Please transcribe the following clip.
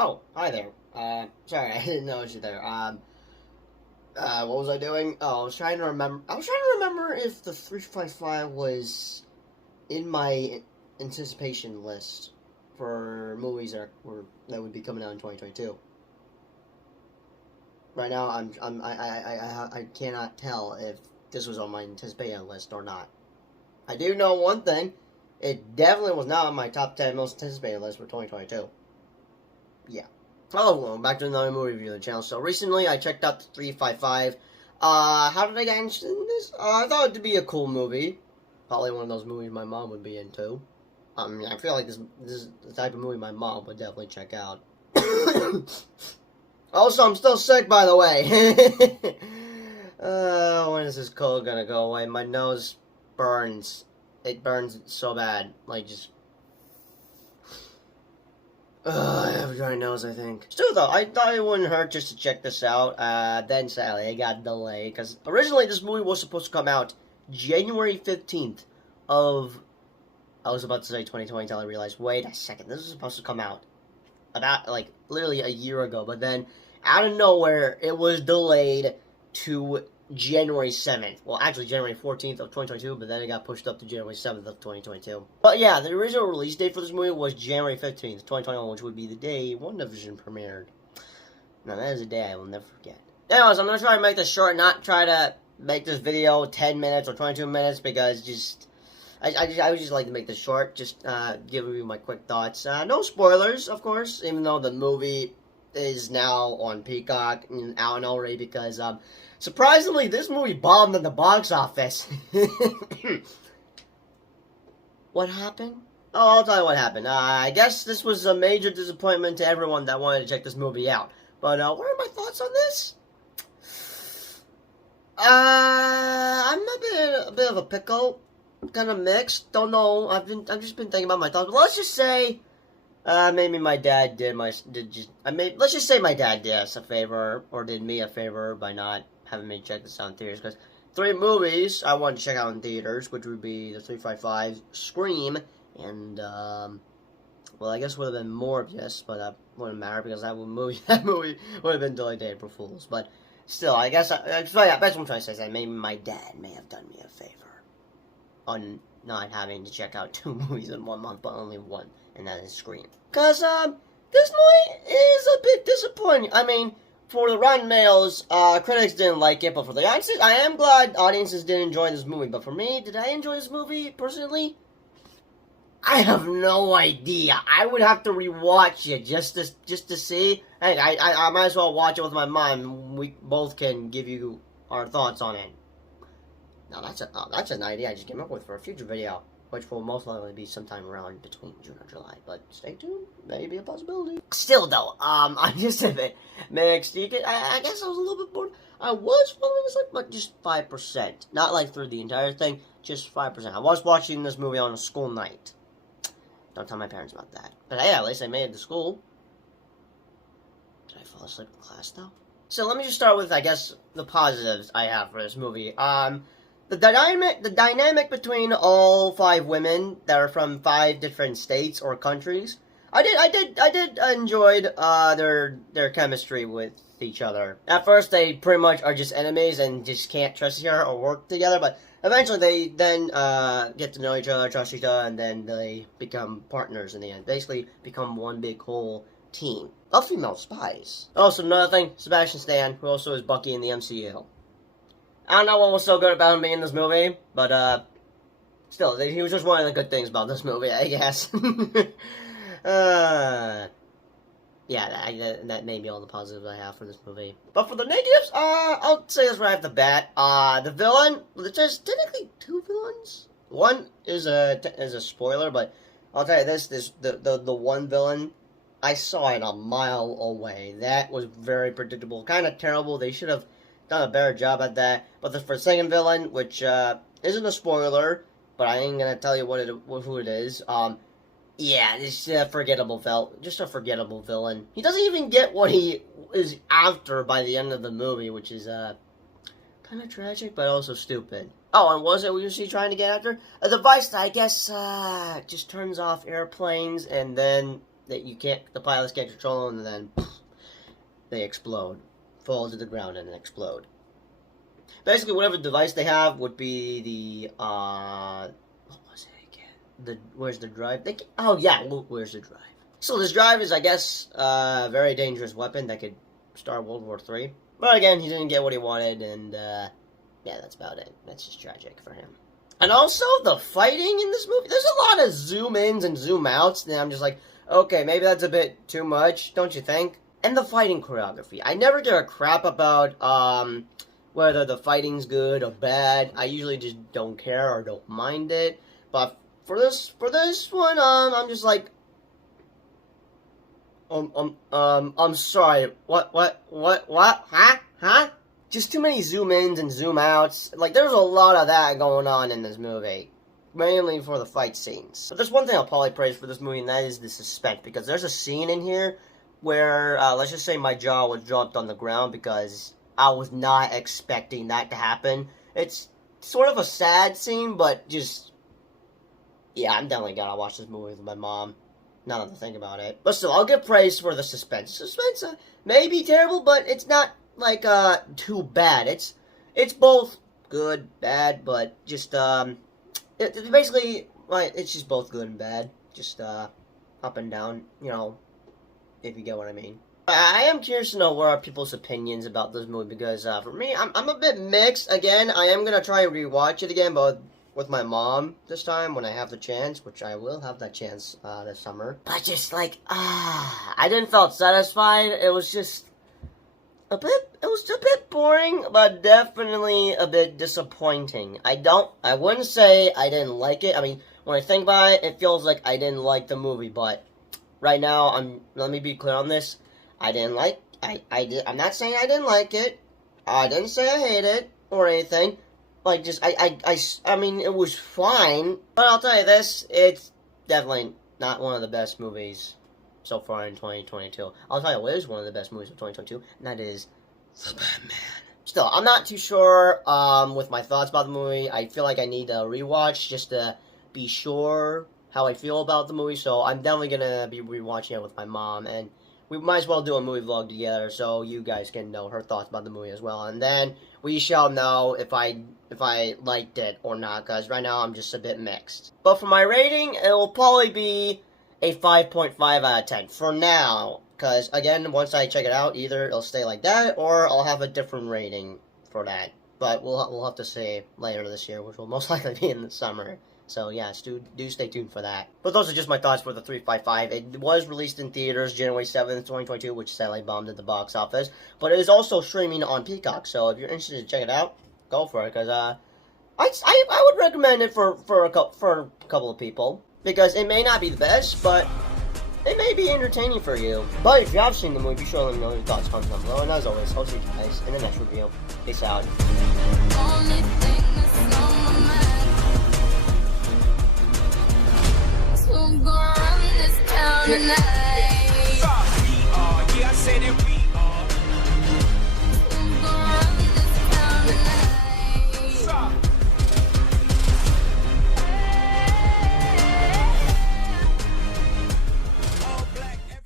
Oh, hi there. Sorry, I didn't notice you there. What was I doing? Oh, I was trying to remember. I was trying to remember if the 355 was in my anticipation list for movies that would be coming out in 2022. Right now, I cannot tell if this was on my anticipated list or not. I do know one thing. It definitely was not on my top 10 most anticipated list for 2022. Yeah. Hello, welcome back to another movie review on the channel. So recently I checked out the 355. How did I get interested in this? I thought it would be a cool movie. Probably one of those movies my mom would be into. I feel like this is the type of movie my mom would definitely check out. Also, I'm still sick, by the way. When is this cold gonna go away? My nose burns. It burns so bad. Like, just... I have a dry nose, I think. Still, though, I thought it wouldn't hurt just to check this out. Then, sadly, it got delayed. Because originally, this movie was supposed to come out January 15th of... I was about to say 2020 until I realized, wait a second, this was supposed to come out about, like, literally a year ago. But then, out of nowhere, it was delayed to January 7th. Well, actually, January 14th of 2022, but then it got pushed up to January 7th of 2022. But yeah, the original release date for this movie was January 15th, 2021, which would be the day WandaVision premiered. Now, that is a day I will never forget. Anyways, I'm going to try to make this short, not try to make this video 10 minutes or 22 minutes, because just... I would just like to make this short, just give you my quick thoughts. No spoilers, of course, even though the movie is now on Peacock and out already, because surprisingly, this movie bombed at the box office. What happened? Oh, I'll tell you what happened. I guess this was a major disappointment to everyone that wanted to check this movie out. But what are my thoughts on this? I'm a bit of a pickle. Kind of mixed. Don't know. I've just been thinking about my thoughts. But let's just say, maybe my dad let's just say my dad did us a favor, or did me a favor by not having me check this out in theaters. Because 3 movies I wanted to check out in theaters, which would be the 355, Scream, and well, I guess would have been Morbius, but that wouldn't matter because that movie would have been delayed to April Fools. But still, I guess that's what I'm trying to say. Is that maybe my dad may have done me a favor on not having to check out 2 movies in 1 month, but only 1, and that is Scream. Because, this movie is a bit disappointing. I mean, for the Rotten Tomatoes, critics didn't like it, but for the audiences, I am glad audiences did enjoy this movie. But for me, did I enjoy this movie, personally? I have no idea. I would have to rewatch it just to see. Hey, I might as well watch it with my mom. We both can give you our thoughts on it. Now that's an idea I just came up with for a future video, which will most likely be sometime around between June or July. But stay tuned, maybe a possibility. Still though, I'm just a bit mixed. I guess I was a little bit bored. I was following this, but just 5%, not like through the entire thing, just 5%. I was watching this movie on a school night. Don't tell my parents about that. But hey, at least I made it to school. Did I fall asleep in class though? So let me just start with, I guess, the positives I have for this movie. The dynamic between all 5 women that are from 5 different states or countries, I did enjoyed their chemistry with each other. At first, they pretty much are just enemies and just can't trust each other or work together, but eventually they then get to know each other, trust each other, and then they become partners in the end. Basically, become one big whole team of female spies. Also, another thing, Sebastian Stan, who also is Bucky in the MCU. I don't know what was so good about him being in this movie, but, still, he was just one of the good things about this movie, I guess. Yeah, that may be all the positives I have for this movie. But for the negatives, I'll say this right off the bat. The villain, there's technically 2 villains. One is a spoiler, but I'll tell you this, the one villain, I saw it a mile away. That was very predictable, kind of terrible. They should have done a better job at that. But for the second villain, which isn't a spoiler, but I ain't gonna tell you who it is. Yeah, it's a forgettable just a forgettable villain. He doesn't even get what he is after by the end of the movie, which is kind of tragic, but also stupid. Oh, and what was he trying to get after? A device that I guess just turns off airplanes, and then that the pilots can't control them, and then they explode, fall to the ground, and then explode. Basically, whatever device they have would be the what was it again? Where's the drive? Where's the drive? So this drive is, I guess, a very dangerous weapon that could start World War III. But again, he didn't get what he wanted, and yeah, that's about it. That's just tragic for him. And also, the fighting in this movie, there's a lot of zoom-ins and zoom-outs, and I'm just like, okay, maybe that's a bit too much, don't you think? And the fighting choreography. I never give a crap about, whether the fighting's good or bad. I usually just don't care or don't mind it. But for this one, I'm just like, I'm sorry, what, huh? Just too many zoom-ins and zoom-outs. Like, there's a lot of that going on in this movie. Mainly for the fight scenes. But there's one thing I'll probably praise for this movie, and that is the suspense. Because there's a scene in here where, let's just say my jaw was dropped on the ground because I was not expecting that to happen. It's sort of a sad scene, but just, yeah, I'm definitely gonna watch this movie with my mom. Now that I think about it. But still, I'll give praise for the suspense. Suspense may be terrible, but it's not, like, too bad. It's both good, bad, but just, basically, like, it's just both good and bad. Just, up and down, you know, if you get what I mean. I am curious to know what are people's opinions about this movie, because, for me, I'm a bit mixed. Again, I am gonna try and rewatch it again, but with my mom this time, when I have the chance, which I will have that chance, this summer. But just, like, I didn't feel satisfied. It was just it was a bit boring, but definitely a bit disappointing. I wouldn't say I didn't like it. I mean, when I think about it, it feels like I didn't like the movie, but right now, let me be clear on this. I'm not saying I didn't like it. I didn't say I hate it, or anything. Like, just, I mean, it was fine. But I'll tell you this, it's definitely not one of the best movies so far in 2022. I'll tell you what is one of the best movies of 2022, and that is The Batman. Still, I'm not too sure with my thoughts about the movie. I feel like I need a rewatch just to be sure how I feel about the movie, so I'm definitely going to be rewatching it with my mom, and we might as well do a movie vlog together so you guys can know her thoughts about the movie as well, and then we shall know if I liked it or not, because right now I'm just a bit mixed. But for my rating, it will probably be a 5.5 out of 10 for now, because again, once I check it out, either it'll stay like that or I'll have a different rating for that. But we'll have to see later this year, which will most likely be in the summer. So yeah, do stay tuned for that. But those are just my thoughts for the 355. It was released in theaters January 7th, 2022, which sadly bombed at the box office. But it is also streaming on Peacock, so if you're interested to check it out, go for it, because I would recommend it for a couple of people. Because it may not be the best, but it may be entertaining for you. But if you have seen the movie, be sure to let me know your thoughts, comment down below. And as always, I'll see you guys in the next review. Peace out. Go around this town and